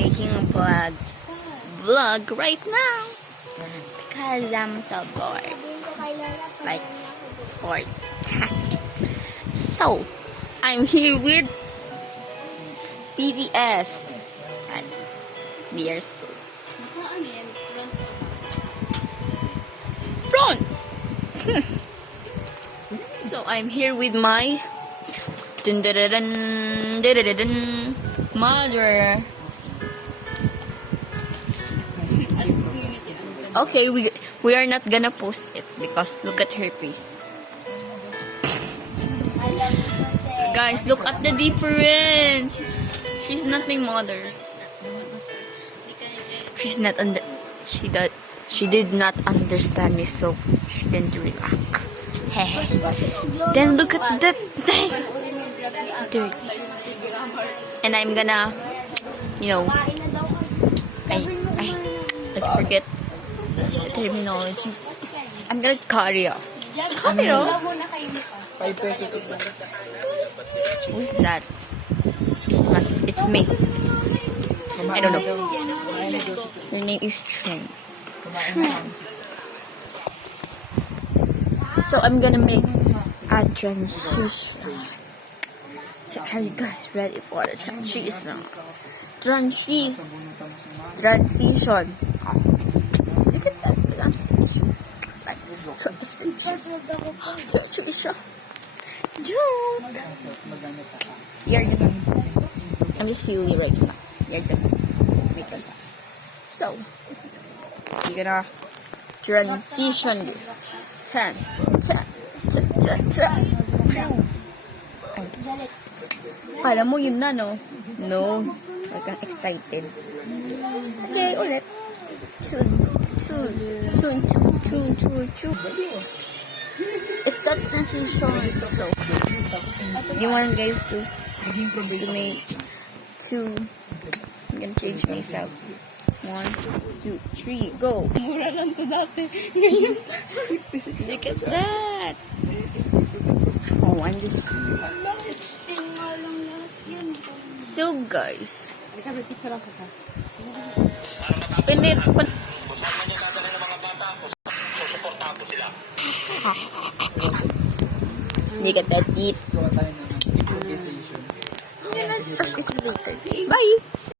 making a vlog right now because I'm so bored. Like bored. So I'm here with BTS and dear soul. Front. So I'm here with my mother. Okay, we are not gonna post it because look at her face. Guys, look at the difference. She's not my mother. She's not she did not understand me, so she didn't react. Then look at that thing. Dirty. And I'm gonna, let's forget the terminology. I'm gonna cut it off. Cut it off? 5 pesos isa. Who's that? It's me. I don't know. Your name is Trent. So I'm gonna make a transition. So are you guys ready for the transition? Transition. Look at that transition. Like transition. Joke. I'm just silly right now. You're just making that. So you're gonna transition this. 10. Kala mo yun na, no? No. Huwag kang excited. Okay, ulit. Two. It's that transition. So, you want guys to make 2. I'm gonna change myself. 1, 2, 3, go. Mura lang to dati. Look at that. Oh, I'm just... So, guys. Look at that teeth.